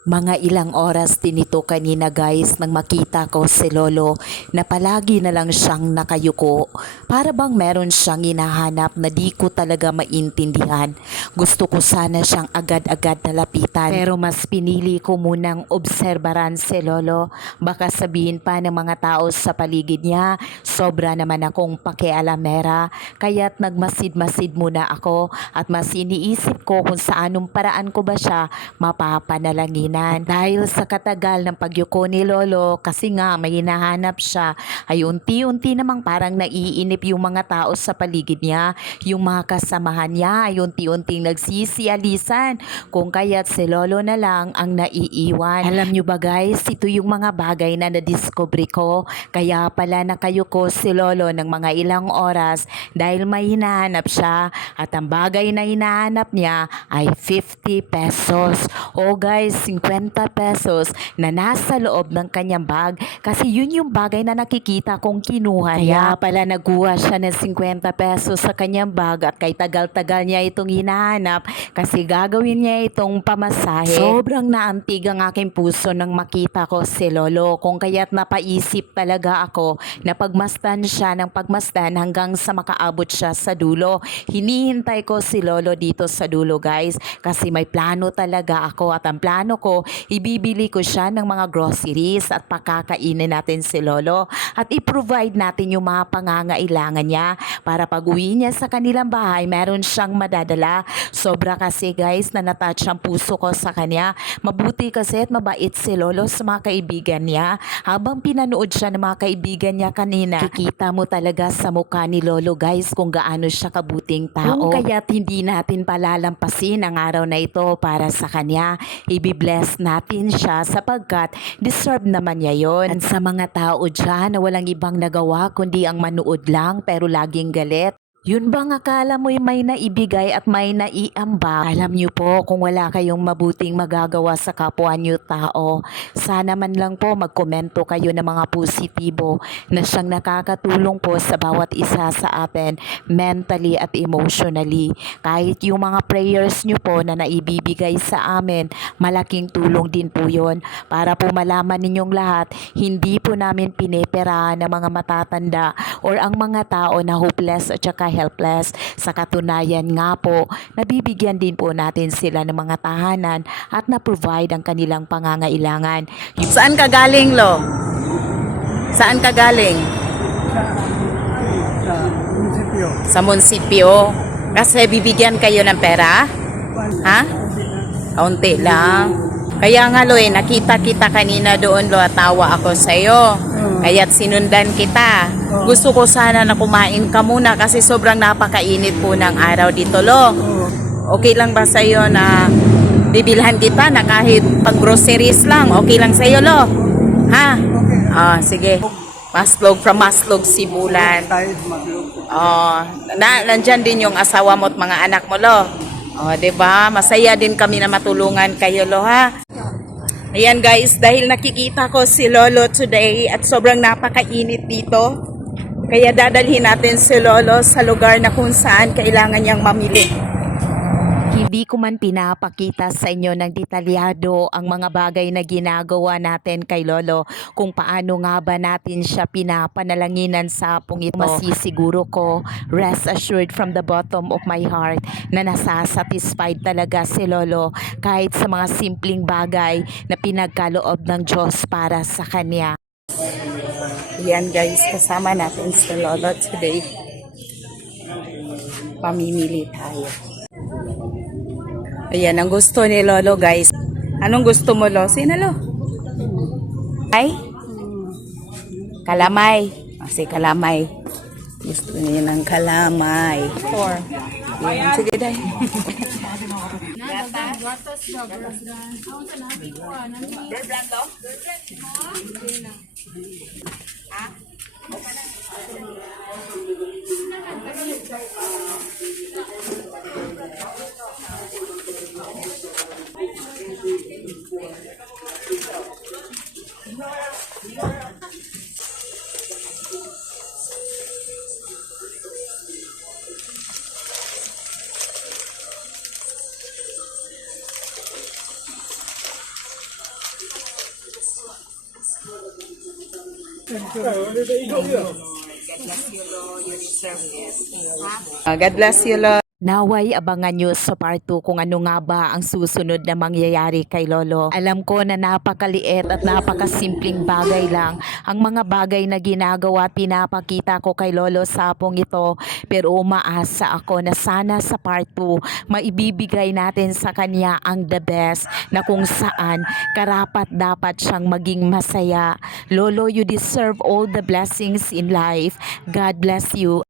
Mga ilang oras din ito kanina guys nang makita ko si Lolo na palagi na lang siyang nakayuko. Para bang meron siyang hinahanap na di ko talaga maintindihan. Gusto ko sana siyang agad-agad nalapitan pero mas pinili ko munang obserbaran si Lolo. Baka sabihin pa ng mga tao sa paligid niya, sobra naman akong pakialamera. Kaya't nagmasid-masid muna ako at mas iniisip ko kung sa anong paraan ko ba siya mapapanalanginan. Dahil sa katagal ng pagyuko ni Lolo, kasi nga may hinahanap siya, ay unti-unti namang parang naiinip yung mga tao sa paligid niya. Yung mga kasamahan niya ay unti-unting nagsisialisan. Kung kaya't si Lolo na lang ang naiiwan. Alam nyo ba guys, ito yung mga bagay na nadiscovery ko. Kaya pala nakayuko si Lolo ng mga ilang oras dahil may hinahanap siya. At ang bagay na hinahanap niya ay 50 pesos. O guys, 50 pesos na nasa loob ng kanyang bag. Kasi yun yung bagay na nakikita kong kinuha niya. Kaya pala nagkuha siya ng 50 pesos sa kanyang bag at kay tagal-tagal niya itong hinahanap kasi gagawin niya itong pamasahe. Sobrang naantig ang aking puso nang makita ko si Lolo kung kaya't napaisip talaga ako na pagmasdan siya ng pagmasdan hanggang sa makaabot siya sa dulo. Hinihintay ko si Lolo dito sa dulo guys kasi may plano talaga ako at ang plano ko ibibili ko siya ng mga groceries at pakakainin natin si Lolo at i-provide natin yung mga pangangailangan niya para pag uwi niya sa kanilang bahay meron siyang madadala. Sobra kasi guys na natouch ang puso ko sa kanya. Mabuti kasi at mabait si Lolo sa mga kaibigan niya. Habang pinanood siya ng mga kaibigan niya kanina, kikita mo talaga sa mukha ni Lolo guys kung gaano siya kabuting tao. Kung kaya't hindi natin palalampasin ang araw na ito para sa kanya. Ibi-bless natin siya sapagkat deserve naman niya yon. At sa mga tao dyan na walang ibang nagawa kundi ang manood lang pero laging galit. Yun bang akala mo'y may naibigay at may naiamba? Alam niyo po, kung wala kayong mabuting magagawa sa kapwa niyo tao, sana man lang po magkomento kayo ng mga positibo na siyang nakakatulong po sa bawat isa sa atin mentally at emotionally. Kahit yung mga prayers niyo po na naibibigay sa amin, malaking tulong din po yon para po malaman ninyong lahat, hindi po namin pineperahan ng mga matatanda or ang mga tao na hopeless at saka helpless. Sa katunayan nga po, nabibigyan din po natin sila ng mga tahanan at na-provide ang kanilang pangangailangan. Saan ka galing, Lo? Saan ka galing? sa munisipyo. Sa munisipyo. Kasi bibigyan kayo ng pera? Ha? Kaunti lang. Kaya nga lo eh, nakita kita kanina doon lo tawa ako sa'yo. Kaya't sinundan kita. Gusto ko sana na kumain ka muna kasi sobrang napakainit po ng araw dito lo. Okay lang ba sa'yo na bibilhan kita na kahit pag groceries lang? Okay lang sa'yo lo? Ha? Ah, sige. Maslog from Maslog, Sibulan. Oh, na nandyan din yung asawa mo at mga anak mo, lo. Oh, 'di ba? Masaya din kami na matulungan kayo, lo, ha. Ayan guys, dahil nakikita ko si Lolo today at sobrang napakainit dito. Kaya dadalhin natin si Lolo sa lugar na kung saan kailangan niyang mamili. Hindi ko man pinapakita sa inyo ng detalyado ang mga bagay na ginagawa natin kay Lolo kung paano nga ba natin siya pinapanalanginan sa hapong ito. Masisiguro ko, rest assured from the bottom of my heart na nasasatisfied talaga si Lolo kahit sa mga simpleng bagay na pinagkaloob ng Diyos para sa kanya. Yan guys, kasama natin si Lolo today. Pamimili tayo. Ayan, ang gusto ni Lolo, guys. Anong gusto mo, Lolo? Lo? Sinalo? Ay? Kalamay. Ah, Kasi kalamay. Gusto niya ng kalamay. Four. Ayan, sige, day. Gatas. God bless you, Lord. Naway abangan nyo sa part 2 kung ano nga ba ang susunod na mangyayari kay Lolo. Alam ko na napakaliit at napakasimpleng bagay lang ang mga bagay na ginagawa at pinapakita ko kay Lolo Sapong ito. Pero umaasa ako na sana sa part 2 maibibigay natin sa kanya ang the best na kung saan karapat dapat siyang maging masaya. Lolo, you deserve all the blessings in life. God bless you.